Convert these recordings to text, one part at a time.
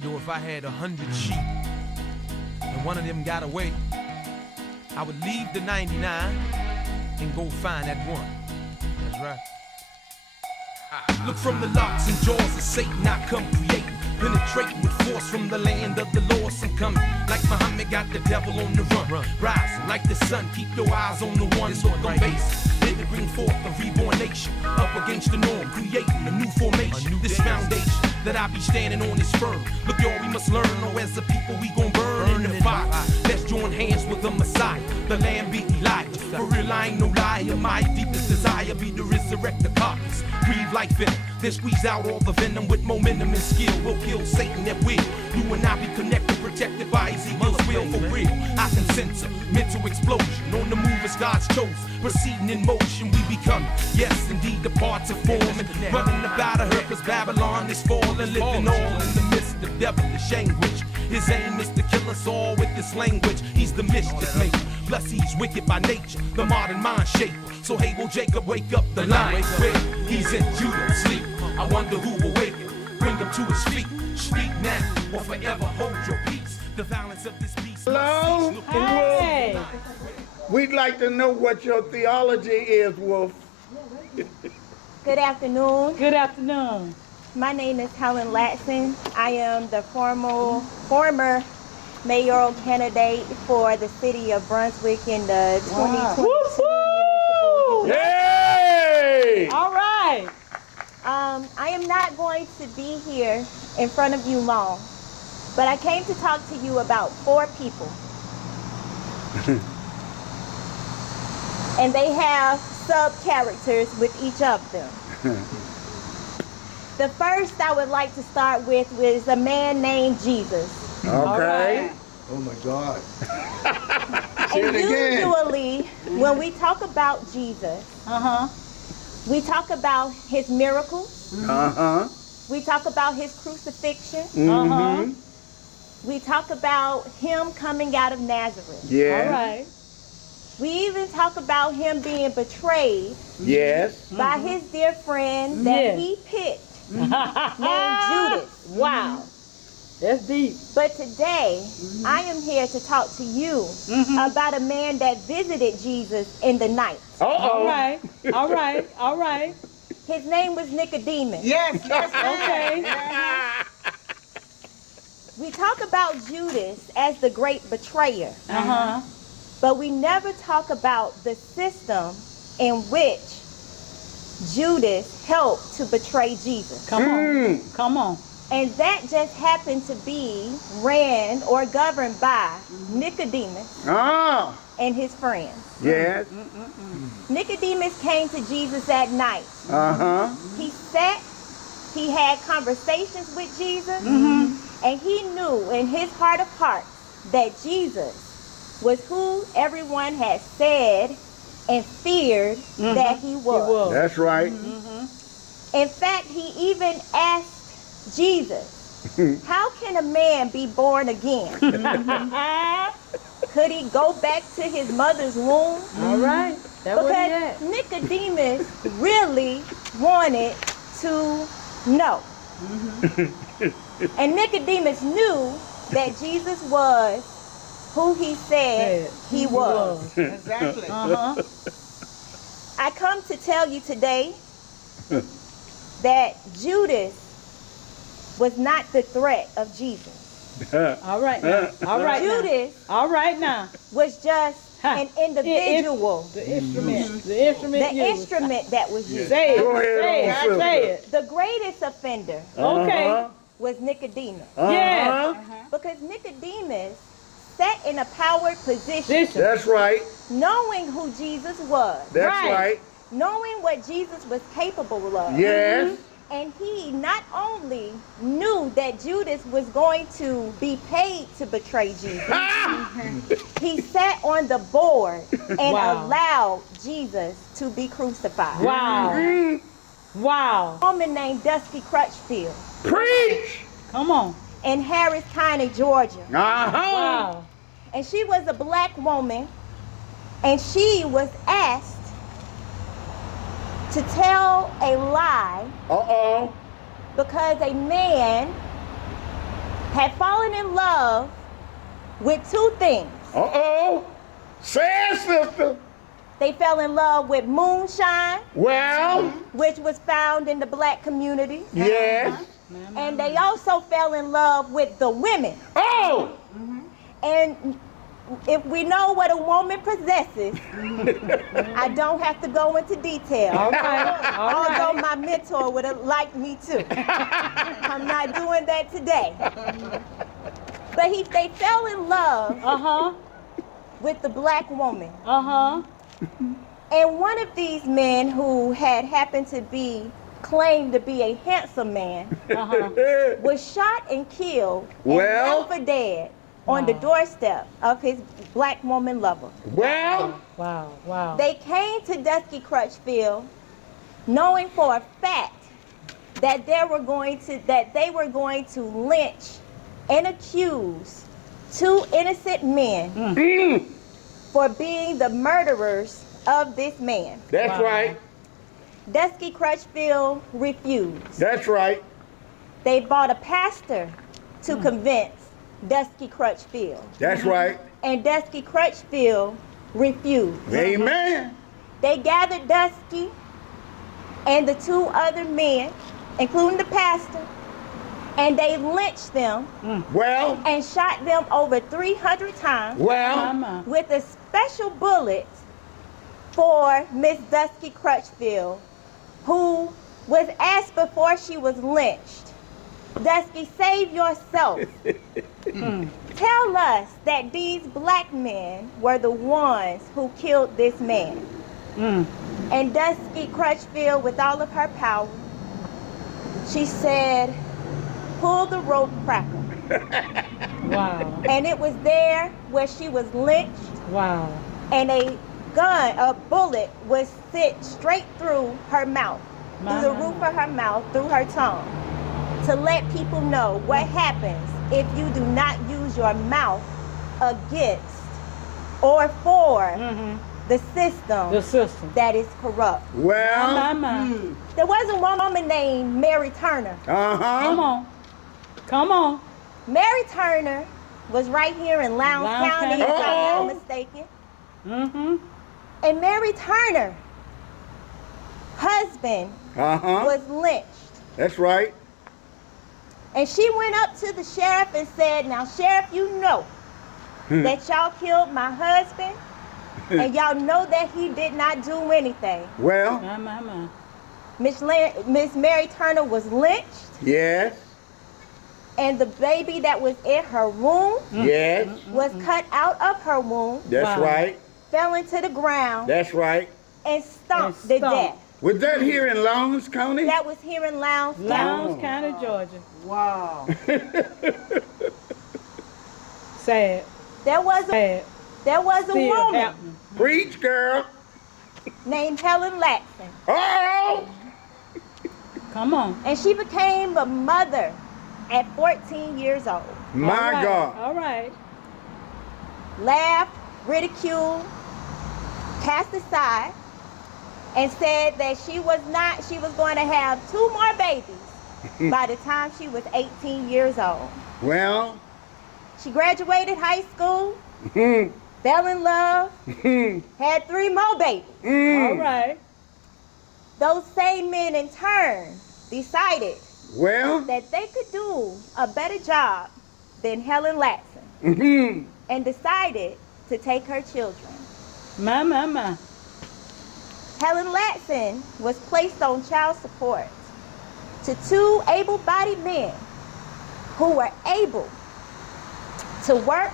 Yo, if I had 100 sheep and one of them got away, I would leave the 99 and go find that one. That's right. Look from the locks and jaws of Satan, I come creating, penetrating with force from the land of the lost. I'm coming like Muhammad got the devil on the run. Rising like the sun, keep your eyes on the one. Look on base, then to bring forth a reborn nation, up against the norm, creating a new formation. This foundation that I be standing on is firm. Look, y'all, we must learn, or as a people we gon' burn in the fire. Let's join hands with the Messiah, the Lamb be Elijah. For real, I ain't no liar. My deepest desire be to resurrect the carcass, breathe like venom, then squeeze out all the venom with momentum and skill. We'll kill Satan at will. You and I be connected, protected by Ezekiel's will. For real, I can sense a mental explosion on the move as God's chosen. Proceeding in motion, we become, yes, indeed, the parts of forming. Running about of her, cause Babylon is falling, living all in the midst of devilish anguish. His aim is to kill us all with this language. He's the mischief maker, plus he's wicked by nature, the modern mind shaper. So hey, will Jacob wake up the lion? He's in Judah, sleep. I wonder who will wake him, bring him to his feet. Speak now or forever hold your peace. The violence of this beast. Hello, Hey. Wolf. We'd like to know what your theology is, Wolf. Good afternoon. Good afternoon. My name is Helen LADSEN. I am the former mayoral candidate for the city of Brunswick in the 2022 municipal. Yay! All right. I am not going to be here in front of you long, but I came to talk to you about 4 people. And they have sub-characters with each of them. The first I would like to start with was a man named Jesus. Okay. Oh my God. Say it And again. usually, when we talk about Jesus, we talk about his miracles, we talk about his crucifixion, we talk about him coming out of Nazareth. Yeah. All right. We even talk about him being betrayed Yes. by his dear friend that Yes. he picked, named Judas. Wow. That's deep. But today, I am here to talk to you about a man that visited Jesus in the night. All right. All right. All right. His name was Nicodemus. Yes, yes, Okay. We talk about Judas as the great betrayer, but we never talk about the system in which Judas helped to betray Jesus. Come on. Come on. And that just happened to be ran or governed by Nicodemus Ah, and his friends. yes. Nicodemus came to Jesus at night. He sat, he had conversations with Jesus, and he knew in his heart of hearts that Jesus was who everyone had said and feared that he was. That's right. In fact, he even asked Jesus, how can a man be born again? Could he go back to his mother's womb? All right. That was Because it. Nicodemus really wanted to know. And Nicodemus knew that Jesus was who he said he was. Exactly. I come to tell you today that Judas was not the threat of Jesus. All right now. All right now. Judas All right now. was just an individual. The instrument. The instrument. The used. instrument that was used. Say it. Go ahead, Say old it. Say it. The greatest offender Okay. was Nicodemus. Yeah. Because Nicodemus sat in a powered position, Listen. That's right. knowing who Jesus was, That's Right. right. knowing what Jesus was capable of. Yes. And he not only knew that Judas was going to be paid to betray Jesus, he sat on the board and Wow. allowed Jesus to be crucified. Wow. Wow. A woman named Dusty Crutchfield Preach. Come on. in Harris County, Georgia. Wow. And she was a black woman, and she was asked to tell a lie because a man had fallen in love with two things. Uh-oh. Say it, sister. They fell in love with moonshine, Well, which was found in the black community. yes. And they also fell in love with the women. Oh! And if we know what a woman possesses, I don't have to go into detail. All right. Although my mentor would have liked me to. I'm not doing that today. But they fell in love with the black woman. And one of these men who had happened to be claimed to be a handsome man was shot and killed and left for dead on the doorstep of his black woman lover. Well, Wow. They came to Dusky Crutchfield knowing for a fact that they were going to lynch and accuse two innocent men for being the murderers of this man. that's right. Dusky Crutchfield refused. That's right. They bought a pastor to convince Dusky Crutchfield. That's right. And Dusky Crutchfield refused. Amen. They gathered Dusky and the two other men, including the pastor, and they lynched them Well, and shot them over 300 times well, with a special bullet for Miss Dusky Crutchfield, who was asked before she was lynched, Dusky, save yourself. Tell us that these black men were the ones who killed this man. And Dusky Crutchfield, with all of her power, she said, pull the rope cracker. Wow. And it was there where she was lynched, Wow. and a bullet was sent straight through her mouth, through the roof of her mouth, through her tongue, to let people know what happens if you do not use your mouth against or for the system that is corrupt. well. There was a woman named Mary Turner. Come on. Mary Turner was right here in Lowndes County, if I'm not mistaken. And Mary Turner, husband, was lynched. That's right. And she went up to the sheriff and said, now, Sheriff, you know that y'all killed my husband, and y'all know that he did not do anything. Well, Miss Mary Turner was lynched, yes, and the baby that was in her womb yes, was cut out of her womb, that's right. fell into the ground, That's right. and stomped to death. Was that here in Lowndes County? That was here in Lowndes County. Lowndes County, Georgia. Wow. Sad. There was a Still woman happening. Preach, girl. named Helen LADSEN, Oh, Come on. and she became a mother at 14 years old. my God. All right. Laughed, ridiculed, cast aside, and said that she was going to have 2 more babies by the time she was 18 years old. Well, She graduated high school, fell in love, had 3 more babies. All right. Those same men in turn decided well, that they could do a better job than Helen LADSEN and decided to take her children. My. Helen LADSEN was placed on child support to 2 able-bodied men who were able to work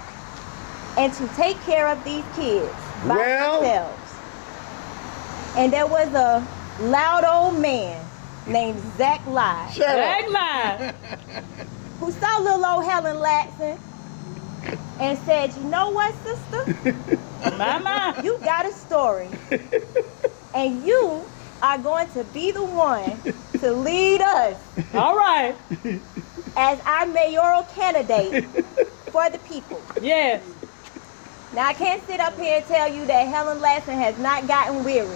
and to take care of these kids by Well. themselves. And there was a loud old man named Zach Lyde shut up. Black lie. who saw little old Helen LADSEN and said, you know what, sister? My. You got a story. And you are going to be the one to lead us All right. as our mayoral candidate for the people. Yes. Now, I can't sit up here and tell you that Helen LADSEN has not gotten weary.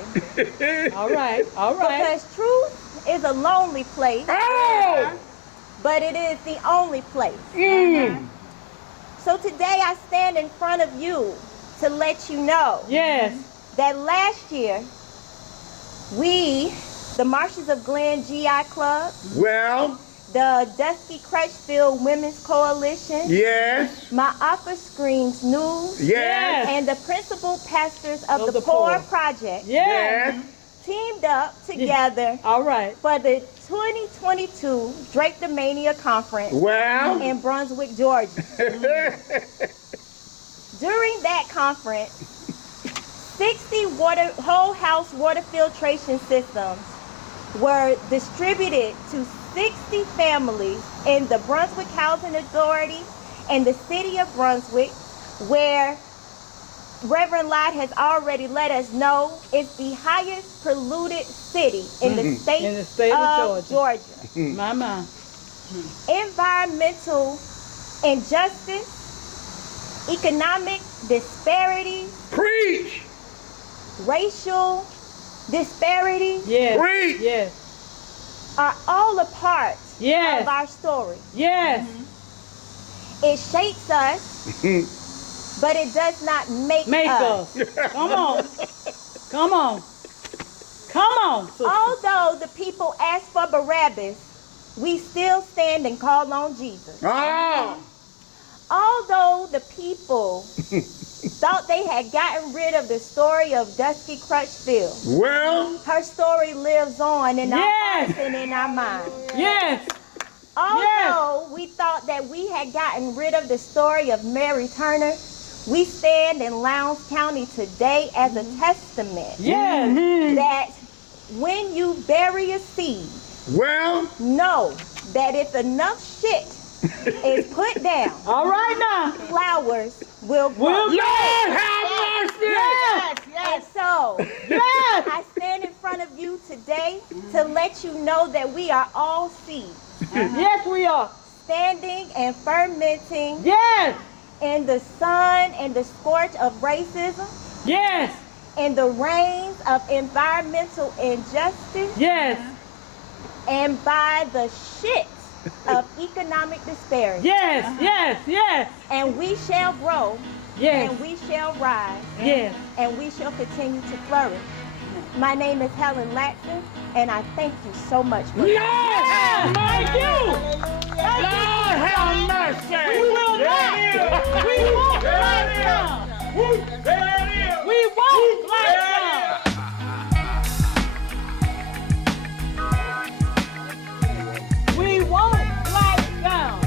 All right. Because truth is a lonely place, Oh! but it is the only place. So today I stand in front of you to let you know Yes. that last year, we, the Marshes of Glynn GI Club, Well, the Dusky Crutchfield Women's Coalition, yes, My Office Screams News, yes, and the principal pastors of the Poor Project Yes. teamed up together All right. for the 2022 Drake the Mania Conference well, in Brunswick, Georgia. During that conference, 60 whole house water filtration systems were distributed to 60 families in the Brunswick Housing Authority and the city of Brunswick, where Reverend Lott has already let us know it's the highest polluted city in the state, of Georgia. My. Environmental injustice, economic disparity, preach, racial disparity Yes. preach, Yes. are all a part Yes. of our story. Yes. It shapes us, but it does not make us. Come on. Come on. Come on. sister. Although the people asked for Barabbas, we still stand and call on Jesus. ah, Although the people thought they had gotten rid of the story of Dusky Crutchfield, well, her story lives on in our Yes. hearts and in our minds. Yes. Although we thought that we had gotten rid of the story of Mary Turner, we stand in Lowndes County today as a testament Yes. that when you bury a seed, well, know that if enough shit is put down, All right now. flowers will grow. We'll Lord have mercy. Yes. And so, Yes. I stand in front of you today to let you know that we are all seeds, Yes, we are. standing and fermenting Yes. in the sun and the scorch of racism, Yes. in the rains of environmental injustice, Yes. and by the shit of economic disparity. Yes. Yes. Yes. And we shall grow, Yes. and we shall rise, Yes. and we shall continue to flourish. My name is Helen LADSEN, and I thank you so much for Lord have Thank mercy. you. Lord have mercy. We will not. We won't back down. We won't back down. We won't back down.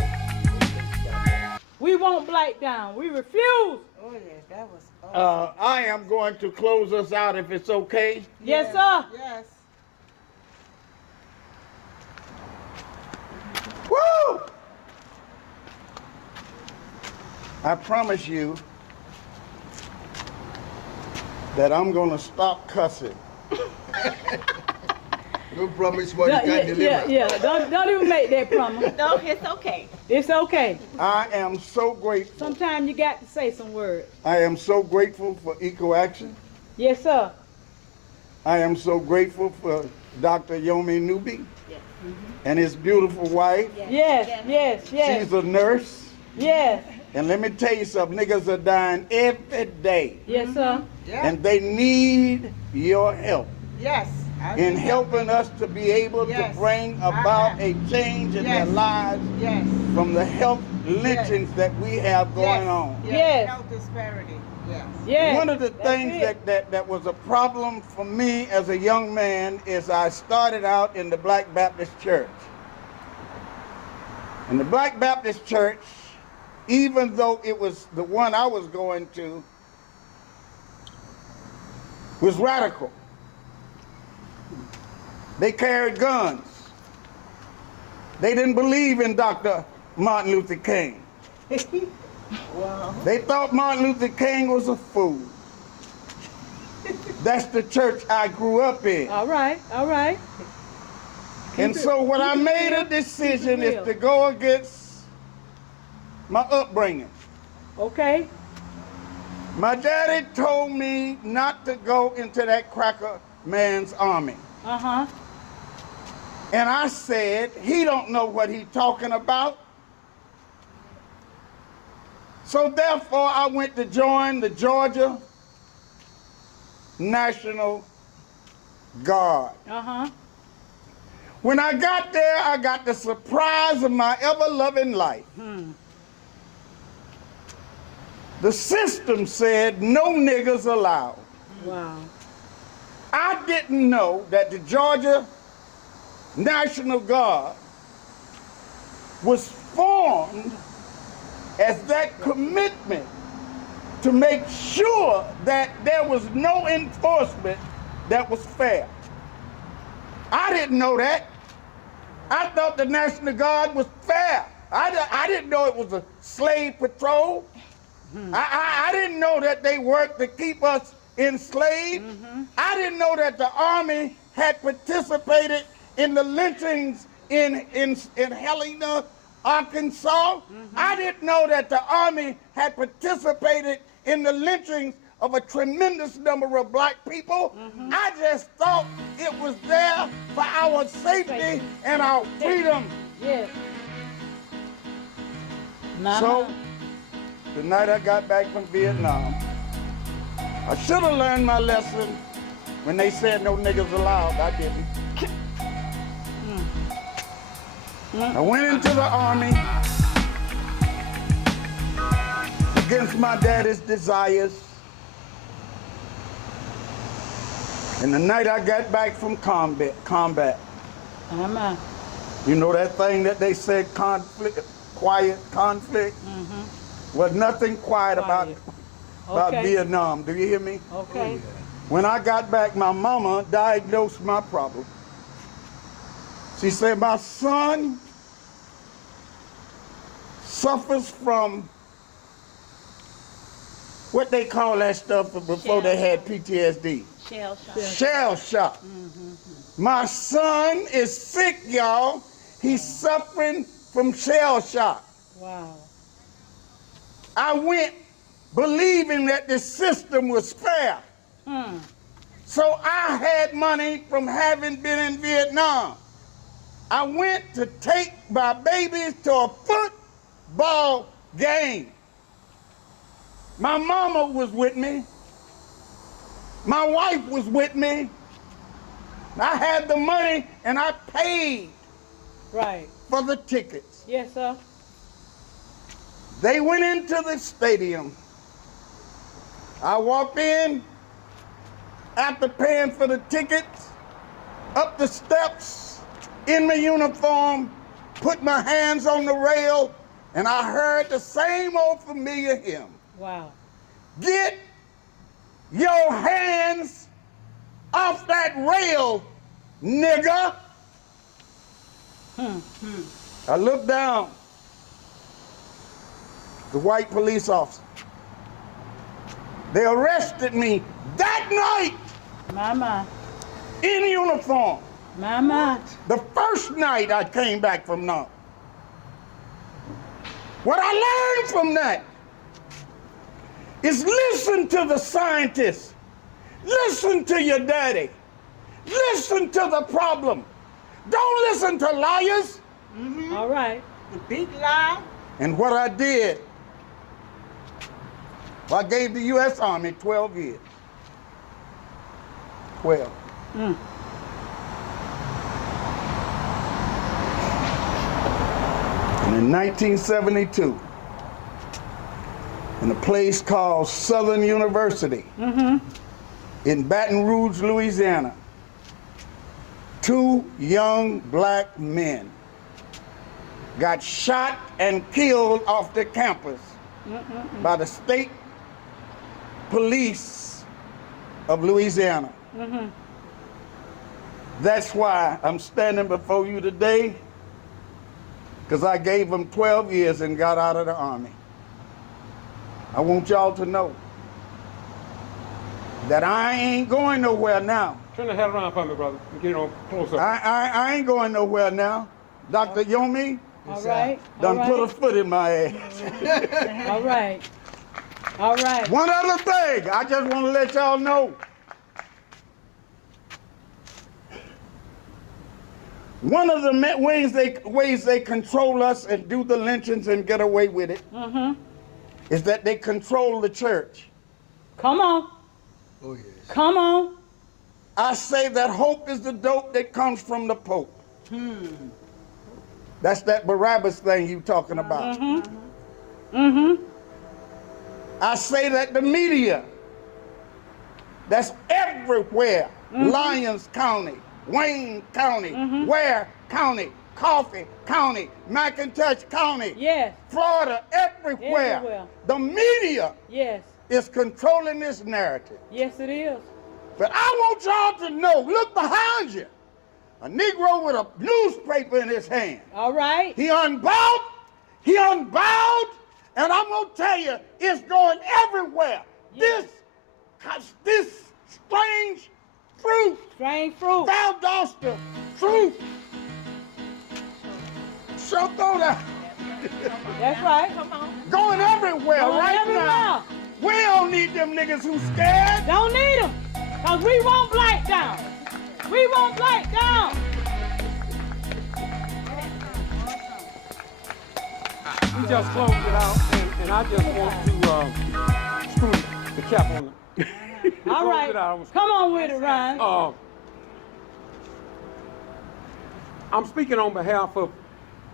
We won't black down. We refuse. Oh yeah, that was awesome. I am going to close us out if it's okay. Yes, sir. Yes. Woo! I promise you that I'm going to stop cussing. No promise what you can't deliver. Yeah. Don't even make that promise. No, it's okay. It's okay. I am so grateful. Sometimes you got to say some words. I am so grateful for Eco Action. Yes, sir. I am so grateful for Dr. Yomi Nubi and his beautiful wife. Yes. Yes. She's a nurse. Yes. And let me tell you something, niggas are dying every day. Yes, sir. Yeah. And they need your help Yes. in helping us to be able to Yes. bring about a change in their Yes. lives Yes. from the health lynchings that we have going on. Yes. Health disparity. Yes. Yes. One of the That's things it. that was a problem for me as a young man is I started out in the Black Baptist Church. And the Black Baptist Church, even though it was the one I was going to, was radical. They carried guns. They didn't believe in Dr. Martin Luther King. Wow. They thought Martin Luther King was a fool. That's the church I grew up in. All right. All right. And so when I made a decision is to go against my upbringing. Okay. My daddy told me not to go into that cracker man's army. Uh-huh. And I said, he don't know what he's talking about. So therefore, I went to join the Georgia National Guard. Uh-huh. When I got there, I got the surprise of my ever-loving life. The system said no niggers allowed. Wow. I didn't know that the Georgia National Guard was formed as that commitment to make sure that there was no enforcement that was fair. I didn't know that. I thought the National Guard was fair. I didn't know it was a slave patrol. I didn't know that they worked to keep us enslaved. I didn't know that the Army had participated in the lynchings in HELLEN, Arkansas. I didn't know that the Army had participated in the lynchings of a tremendous number of black people. I just thought it was there for our safety and our freedom. Yes. So, the night I got back from Vietnam, I should have learned my lesson when they said no niggas allowed. I didn't. I went into the Army against my daddy's desires. And the night I got back from combat, you know that thing that they said, conflict, quiet conflict? Was nothing quiet about Vietnam. Do you hear me? Okay. When I got back, my mama diagnosed my problem. She said, my son suffers from what they call that stuff before they had PTSD. Shell shock. Shell shock. My son is sick, y'all. He's suffering from shell shock. Wow. I went believing that the system was fair. So I had money from having been in Vietnam. I went to take my babies to a football game. My mama was with me. My wife was with me. I had the money and I paid for the tickets. Yes, sir. They went into the stadium. I walked in after paying for the tickets, up the steps, in my uniform, put my hands on the rail, and I heard the same old familiar hymn. Wow. Get your hands off that rail, nigga. I looked down. The white police officer. They arrested me that night. Mama. In uniform. Mama. The first night I came back from Nam. What I learned from that is listen to the scientists. Listen to your daddy. Listen to the problem. Don't listen to liars. All right. The big lie. And what I did, I gave the U.S. Army 12 years. 12. And in 1972, in a place called Southern University in Baton Rouge, Louisiana, 2 young black men got shot and killed off the campus by the state police of Louisiana. That's why I'm standing before you today, because I gave them 12 years and got out of the Army. I want y'all to know that I ain't going nowhere now. Turn the head around for me, brother. Get on closer. I ain't going nowhere now. Dr. Yomi All right. done All put a right. foot in my ass. All right. All right. One other thing, I just want to let y'all know. One of the ways they control us and do the lynchings and get away with it is that they control the church. Come on. Oh, yes. Come on. I say that hope is the dope that comes from the Pope. That's that Barabbas thing you talking about. I say that the media, that's everywhere. Lyons County, Wayne County, Ware County, Coffee County, McIntosh County, Yes. Florida, everywhere. Everywhere. The media Yes. is controlling this narrative. Yes, it is. But I want y'all to know, look behind you. A Negro with a newspaper in his hand. All right. He unbowed, and I'm gonna tell you, it's going everywhere. Yes. This strange fruit, Strange fruit. Valdosta fruit, so throw that, That's right. Come on. going everywhere Going right everywhere. now. We don't need them niggas who scared. Don't need them. Because we want black down. We want black down. We just closed it out, and I just want to screw the cap on it. All Close right. it out. Come on with it, Ryan. I'm speaking on behalf of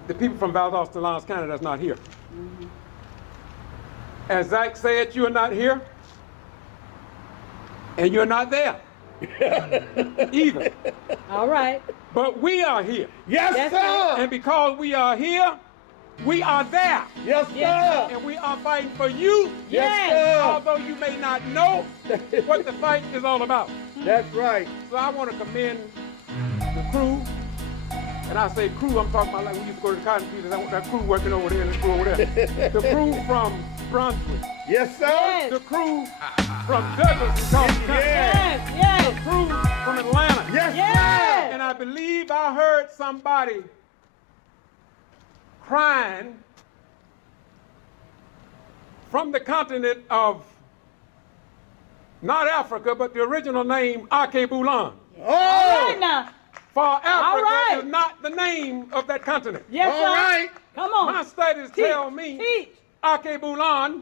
the people from Valdosta, Lyons County that's not here. As Zach said, you are not here, and you're not there either. All right. But we are here. Yes, That's sir. And because we are here, we are there. Yes, Yes, sir. And we are fighting for you, Yes. although you may not know what the fight is all about. That's right. So I want to commend the crew. And I say crew, I'm talking about like we used to go to the cotton fields. I want that crew working over there and this crew over there. The crew from Brunswick. Yes, sir. Yes. The crew from Douglas and Coffee County. Yes. The Yes. crew from Atlanta. Yes, Yes. And I believe I heard somebody crying from the continent of not Africa, but the original name Akeboulan. sir. All right Oh, now. For Africa right. is not the name of that continent. Yes, all sir. right. Come on. My studies Teach. tell me Teach. Akeboulan,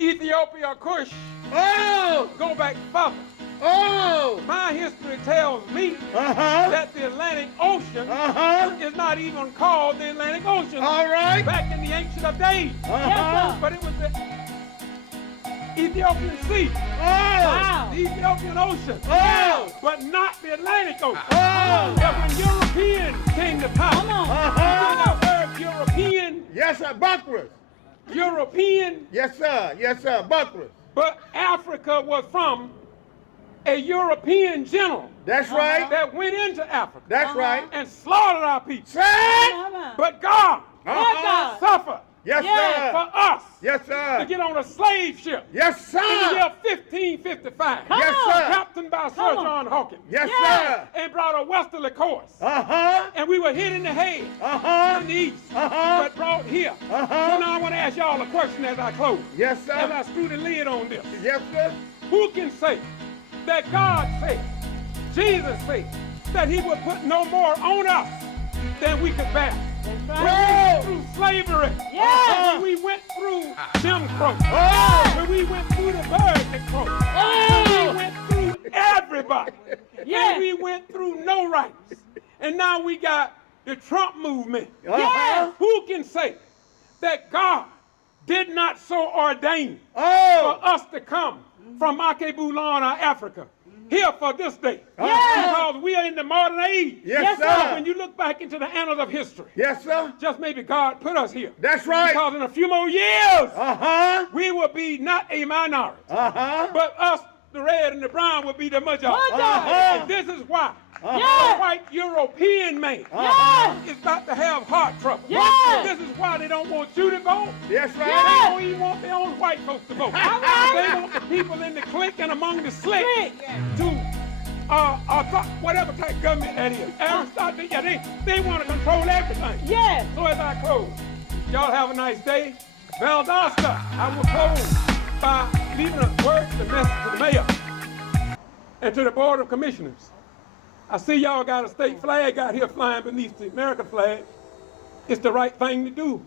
Ethiopia, Kush, Oh, go back further. oh. My history tells me Uh-huh. that the Atlantic Ocean Uh-huh. is not even called the Atlantic Ocean All right. back in the ancient of days. Uh-huh. But it was the Ethiopian Sea, Oh. Wow. the Ethiopian Ocean, Oh. but not the Atlantic Ocean. Oh. But when Europeans came to power, Come on. Uh-huh. I heard European, Yes, sir. Buckras. Yes, sir. Yes, sir. Buckras. but Africa was from a European general That's right. that went into Africa That's right. and slaughtered our people. Say Come on. But God Uh-huh. suffered Yes, Yes. sir. for us Yes, to sir. get on a slave ship Yes, in the sir. year 1555. Come Yes, on. sir. Captained by Sir Come on. John Hawkins. Yes, Yes. sir. And brought a westerly course. Uh-huh. And we were hit in the head Uh-huh. in the east, Uh-huh. but brought here. Uh-huh. So now I want to ask y'all a question as I close. Yes, As I sir. screw the lid on this. Yes, sir. Who can say that God said, Jesus said, that he would put no more on us than we could bear? That's When right. we went through slavery, Yes. when we went through Jim Crow, Oh. when we went through the Bird Crow, Oh. we went through everybody, Yes. and we went through no rights, and now we got the Trump movement. Uh-huh. Who can say that God did not so ordain Oh. for us to come from Akeboulan or Africa here for this day? Yes. Because we are in the modern age. Yes, Yes, sir. sir. When you look back into the annals of history, Yes, sir. just maybe God put us here. That's right. Because in a few more years, Uh-huh. we will be not a minority, Uh-huh. but us, the red and the brown, will be the majority. Majority. And this is why Yes. a white European man Yes. is about to have heart trouble. Yes. This is why they don't want you to vote. That's They right. Yes. don't even want their own white folks to vote. All right. They want the people in the clique and among the slick Slick. to whatever type of government that is. Aristotle, yeah, they want to control everything. Yes. So as I close, y'all have a nice day. Valdosta, I will close by leaving a word, the message to the mayor and to the Board of Commissioners. I see y'all got a state flag out here flying beneath the American flag. It's the right thing to do,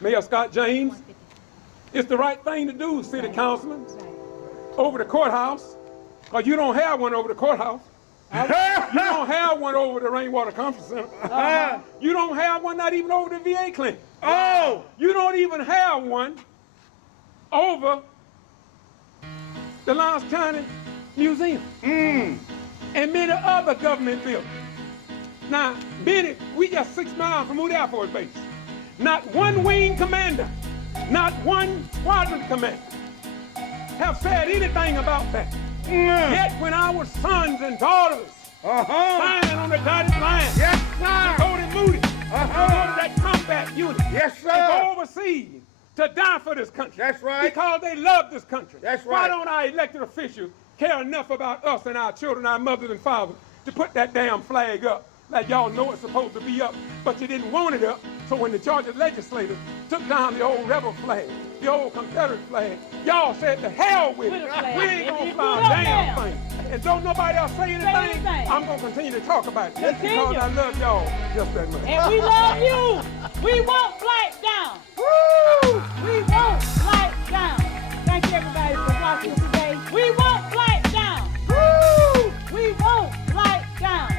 Mayor Scott James. It's the right thing to do, city councilman, over the courthouse, because you don't have one over the courthouse. You don't have one over the Rainwater Conference Center. You don't have one not even over the VA clinic. Oh! You don't even have one over the Lawrence County Museum. And many other government buildings. Now, Benny, we just 6 miles from Moody Air Force Base. Not one wing commander, not one squadron commander have said anything about that. Yet when our sons and daughters signing on the dotted line, Yes, sir. to go to Moody, to go to that combat unit, Yes, sir. to go overseas, to die for this country. That's right. Because they love this country. That's Why right. don't our elected officials care enough about us and our children, our mothers and fathers, to put that damn flag up like y'all know it's supposed to be up, but you didn't want it up. So when the Georgia legislators took down the old rebel flag, the old Confederate flag, y'all said to hell with it. We ain't gonna fly a damn thing. And don't nobody else say anything, I'm gonna continue to talk about it. Just because I love y'all just that much. And we love you. We won't flight down. Woo! We won't flight down. Thank you everybody for watching today. We won't flight down. Woo! We won't flight down.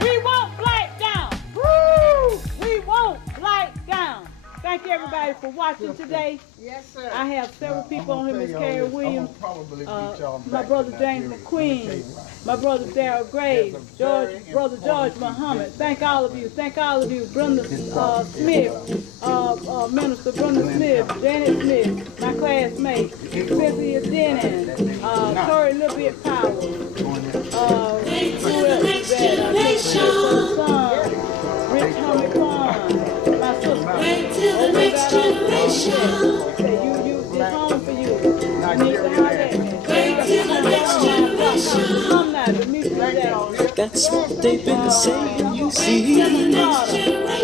We won't flight down. Woo! We won't flight down. Thank you everybody for watching today. Yes, sir. I have several people on here, Miss Carrie Williams, Probably my brother James McQueen, my brother Darrell Graves, brother George Muhammad. Thank all of you. Thank all of you. Brenda Smith, Minister Brenda Smith, Janet Smith, my classmate, Cynthia Dennis, Tori Little Bit Powers, who else is that? Rich Homie Quan, my sister. The next generation. Say you, this home for you. That's what they've been saying, you see.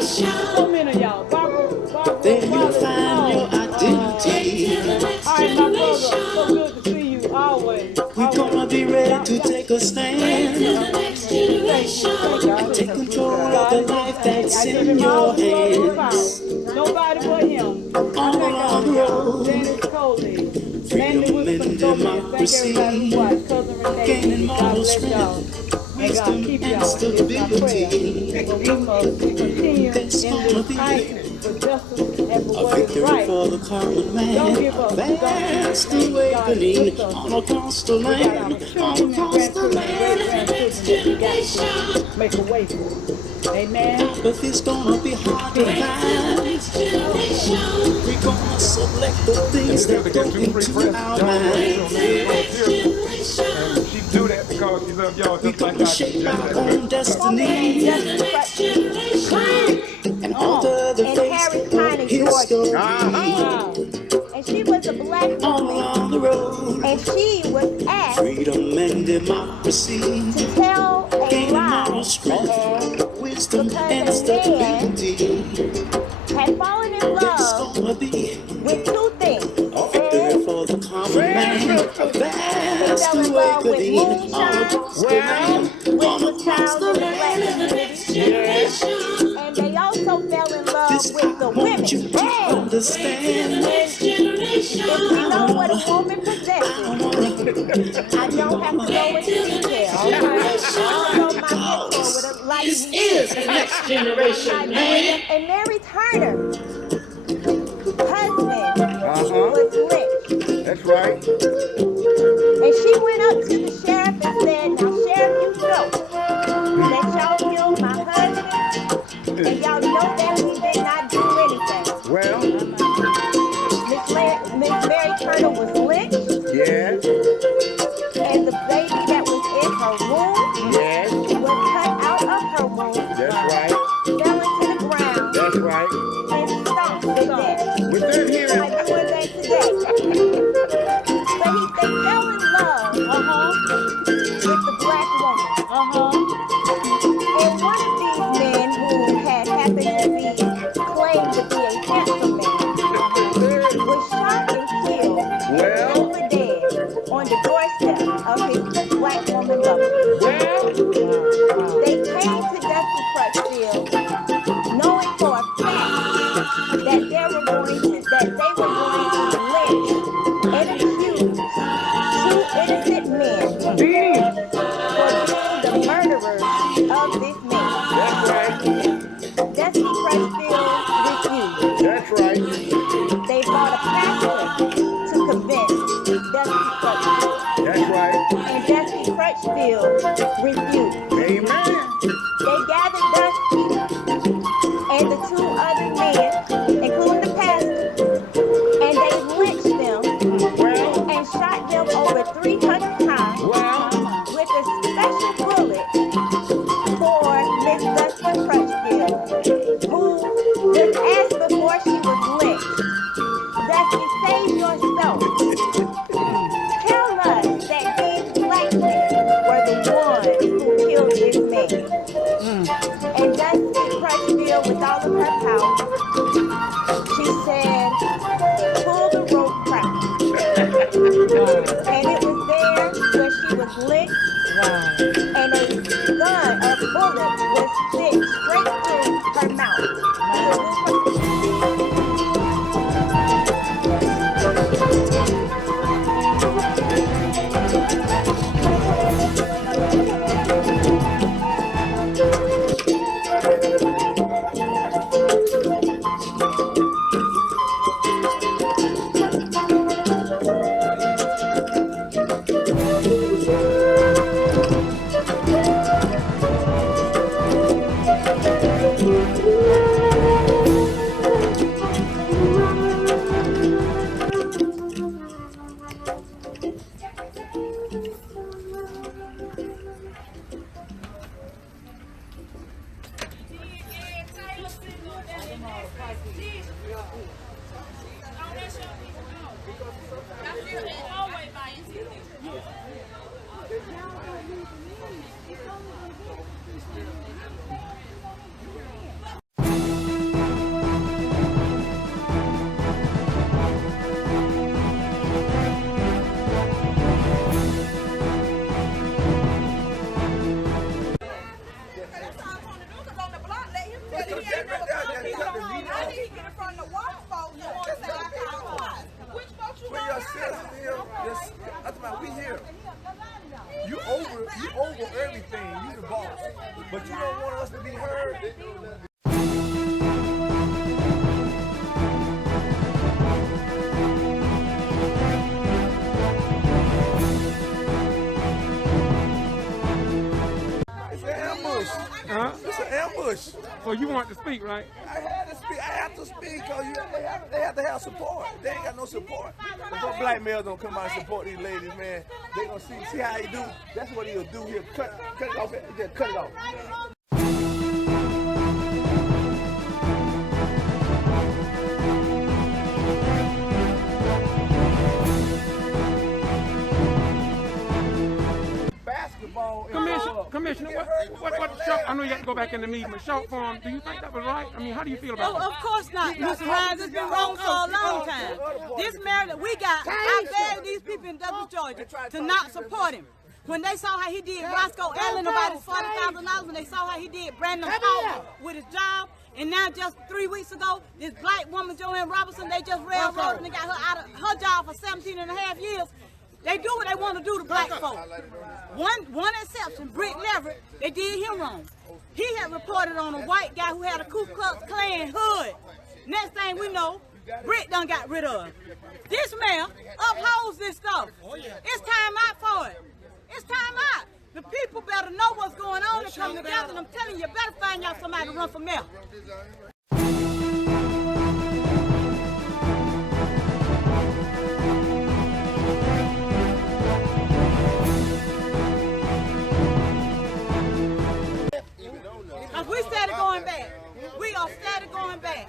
So many of y'all. There you'll find your identity. All right, my brother, so good to see you always. We're gonna be ready to take a stand and take control of the life that's in your hands. Nobody but him. On the road, Dennis Coley. freedom and democracy, gaining moral strength, wisdom and stability. There's gonna be a victory for the common man, a vast awakening all across the land, all across the land. Make a way for it. Amen. But it's gonna be hard to find. We're gonna select the things that go into our minds. And she do that because she loves y'all We're just like gonna I shape do. our own destiny and alter the face of history. And she was a black All woman, along the road, and she was asked freedom and democracy, to tell a gaining moral lie strength, wisdom because and a stability. had fallen in There's love gonna be with two things. a victory for the common man, a vast Fell in love with awakening all moonshine, across the land, which all was across found the in the black land. community. And they also fell in love This with the I women. want you to understand. If you know what a woman possesses, I don't have to go into detail. I know my mentor would have liked This me. is the next generation, man. And Mary Turner, husband, was lit. That's right. And she went up to the sheriff and said, now sheriff, you know that y'all killed my husband, and y'all know that we did not do anything. Well, Miss Mary Turner was lynched, yes, and the baby that was in her womb yes, was cut out of her womb, that's right, fell into the ground, that's right. and stomped to death. With that hearing, Like doing that today. But they fell in love with the black woman. And one of these men who had happened to be claimed to be a handsome man was shot and killed well, for dead on the doorstep of his black woman lover. well, that they were going to lynch and accuse two innocent men for being the murderers of this man. That's right. Dusty Crutchfield refused. That's right. They brought a pastor to convince Dusty Crutchfield. That's right. And Dusty Crutchfield refused. Amen. They gathered Dusty and the two other men, including the pastor, and they lynched them and shot them over 300 times with a special bullet for Miss Dusty Crutchfield, who was asked before she was lynched, Dusty, save yourself. Tell us that these black men were the ones who killed this man. And Dusty Crutchfield, with all of her power, she said, pull the rope crack. And it was there where she was lynched, and a bullet was stick straight through her mouth. We here. You over everything. You the boss. But you don't want us to be heard. It's an ambush. It's an ambush. So you want to speak, right? I had to speak. I have to speak because they have to have support. They ain't got no support. If those black males don't come out and support these ladies, man, they gonna see how he do. That's what he'll do. He'll cut it off. Just cut it off. Commissioner, what short, I know you have to go back in the meeting, but short form, do you think that was right? I mean, how do you feel about it? Of course not, Mr. Hines. It's been wrong for a long time. This mayor that we got, I begged these people in Douglas, Georgia to not support him. When they saw how he did Roscoe Allen about his $40,000, when they saw how he did Brandon Hall with his job, and now just 3 weeks ago, this black woman, Joanne Robertson, they just railroaded and got her out of her job for 17 and a half years. They do what they want to do to black folk. One exception, Britt Leverett, they did him wrong. He had reported on a white guy who had a Ku Klux Klan hood. Next thing we know, Britt done got rid of. This mayor upholds this stuff. It's time out for it. It's time out. The people better know what's going on and come together. And I'm telling you, better find y'all somebody to run for mayor. We started going back. We are started going back.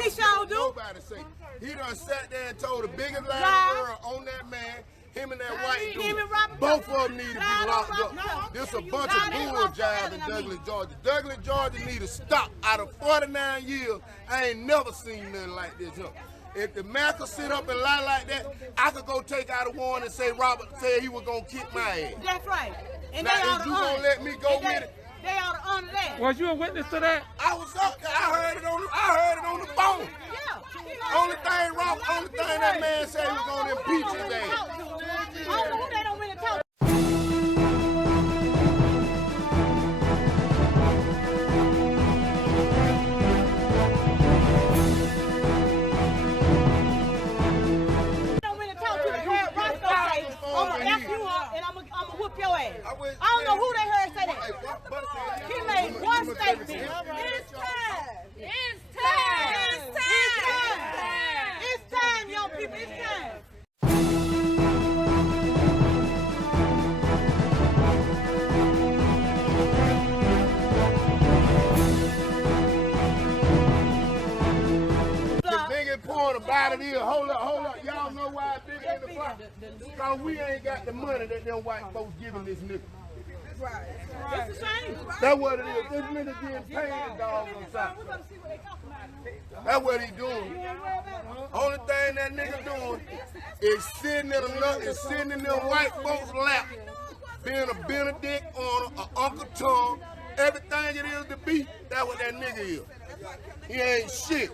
He sure do. He done sat there and told the biggest lie in the world on that man, him and that white dude. Both of them need to be locked up. This a bunch of bull jive in Douglas, Georgia. Douglas, Georgia need to stop. Out of 49 years, I ain't never seen nothing like this. If the man could sit up and lie like that, I could go take out a warrant and say Robert said he was gonna kick my ass. That's right. And now, if you gonna let me go with it, They ought to honor that. Was you a witness to that? I was up there. I heard it on the phone. Yeah. Only thing that man said he was gonna impeach his ass. I don't know who they don't really talk to. I'm gonna F you up and I'm gonna whoop your ass. I don't know who they heard say that. He made one statement. It's time. It's time. It's time. It's time, young people. It's time. The biggest point about it is, hold up. Y'all know why it's bigger in the pot? Because we ain't got the money that them white folks giving this nigga. Right. It's a shame. That's what it is. This nigga getting paid a dog on something. We're gonna see what they talking about. That's what he doing. Only thing that nigga doing is sitting in them white folks' lap, being a Benedict on an Uncle Tom, everything it is to be. That's what that nigga is. He ain't shit.